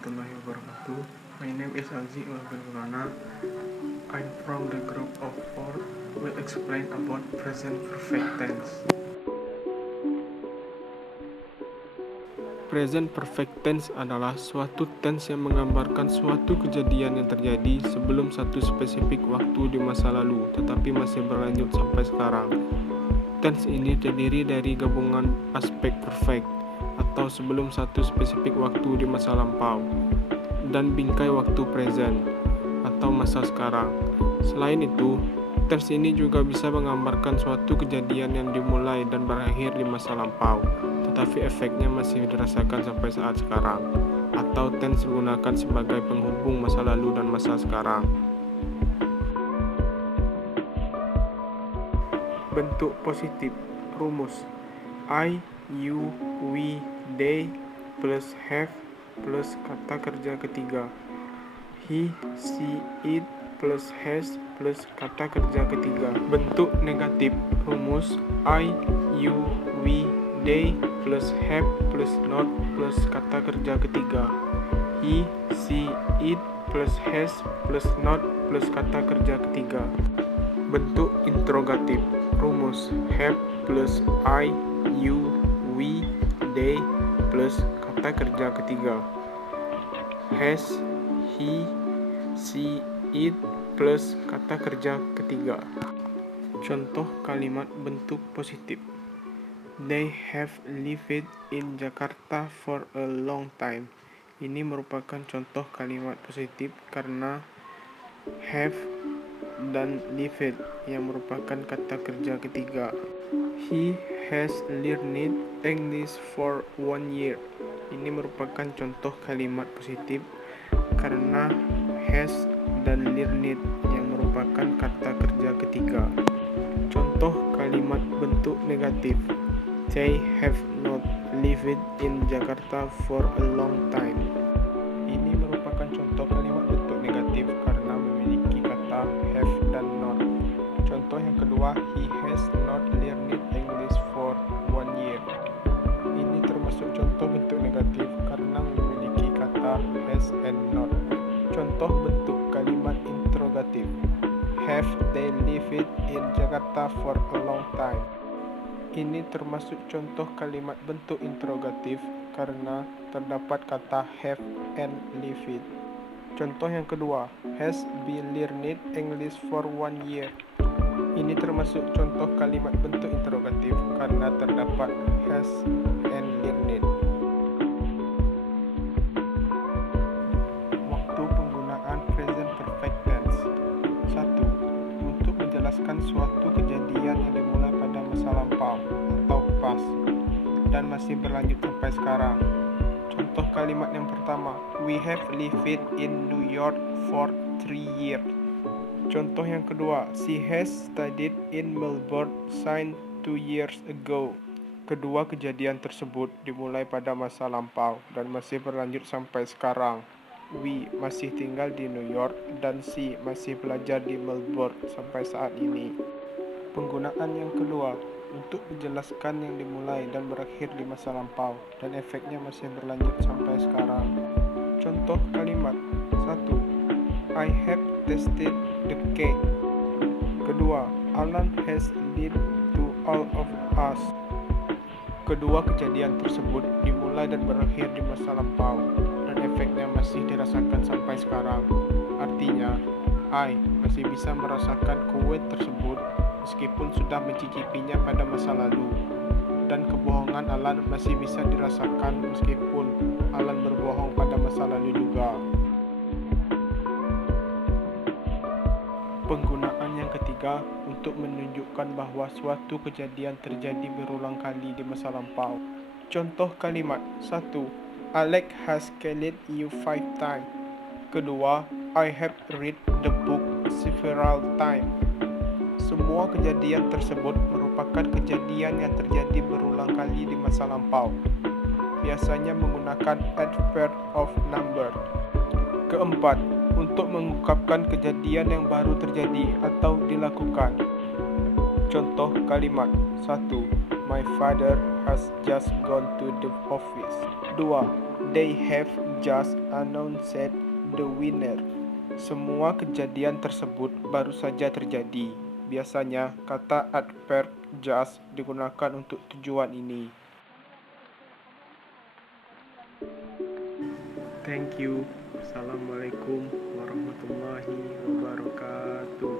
warahmatullahi wabarakatuh. My name is Alzi Ulfil Maulana. I'm from the group of four. Will explain about present perfect tense. Present perfect tense adalah suatu tense yang menggambarkan suatu kejadian yang terjadi sebelum satu spesifik waktu di masa lalu, tetapi masih berlanjut sampai sekarang. Tense ini terdiri dari gabungan aspek perfect atau sebelum satu spesifik waktu di masa lampau dan bingkai waktu present atau masa sekarang. Selain itu, tense ini juga bisa menggambarkan suatu kejadian yang dimulai dan berakhir di masa lampau, tetapi efeknya masih dirasakan sampai saat sekarang, atau tense digunakan sebagai penghubung masa lalu dan masa sekarang. Bentuk positif. Rumus I, you, we, they plus have plus kata kerja ketiga. He, she, it plus has plus kata kerja ketiga. Bentuk negatif. Rumus I, you, we, they plus have plus not plus kata kerja ketiga. He, she, it plus has plus not plus kata kerja ketiga. Bentuk interrogatif. Rumus have plus I, you, we, they plus kata kerja ketiga. Has, he, she, it plus kata kerja ketiga. Contoh kalimat bentuk positif. They have lived in Jakarta for a long time. Ini merupakan contoh kalimat positif karena have dan lived yang merupakan kata kerja ketiga. He has learned English for 1 year. Ini merupakan contoh kalimat positif karena has dan learned yang merupakan kata kerja ketiga. Contoh kalimat bentuk negatif. They have not lived in Jakarta for a long time. Ini merupakan contoh kalimat bentuk negatif karena memiliki kata have dan not. Contoh yang kedua, he has not learned English for 1 year. Ini termasuk contoh bentuk negatif karena memiliki kata has and not. Contoh bentuk kalimat interrogatif. Have they lived in Jakarta for a long time? Ini termasuk contoh kalimat bentuk interrogatif karena terdapat kata have and lived. Contoh yang kedua, has been learning English for 1 year. Ini termasuk contoh kalimat bentuk interrogatif karena terdapat has and learned. Waktu penggunaan present perfect tense. 1. Untuk menjelaskan suatu kejadian yang dimulai pada masa lampau atau past dan masih berlanjut sampai sekarang. Contoh kalimat yang pertama, we have lived in New York for 3 years. Contoh yang kedua, she has studied in Melbourne since 2 years ago. Kedua kejadian tersebut dimulai pada masa lampau dan masih berlanjut sampai sekarang. We masih tinggal di New York dan she masih belajar di Melbourne sampai saat ini. Penggunaan yang kedua, untuk menjelaskan yang dimulai dan berakhir di masa lampau dan efeknya masih berlanjut sampai sekarang. Contoh kalimat. 1. I have tasted the cake. Kedua, Alan has lied to all of us. Kedua kejadian tersebut dimulai dan berakhir di masa lampau dan efeknya masih dirasakan sampai sekarang. Artinya, I masih bisa merasakan kue tersebut meskipun sudah mencicipinya pada masa lalu, dan kebohongan Alan masih bisa dirasakan meskipun Alan berbohong pada masa lalu juga. Penggunaan yang ketiga untuk menunjukkan bahwa suatu kejadian terjadi berulang kali di masa lampau. Contoh kalimat. 1. Alex has killed you 5 times. Kedua, I have read the book several times. Semua kejadian tersebut merupakan kejadian yang terjadi berulang kali di masa lampau, biasanya menggunakan adverb of number. Keempat, untuk mengungkapkan kejadian yang baru terjadi atau dilakukan. Contoh kalimat. 1. My father has just gone to the office. 2. They have just announced the winner. Semua kejadian tersebut baru saja terjadi. Biasanya, kata adverb just digunakan untuk tujuan ini. Thank you. Assalamualaikum warahmatullahi wabarakatuh.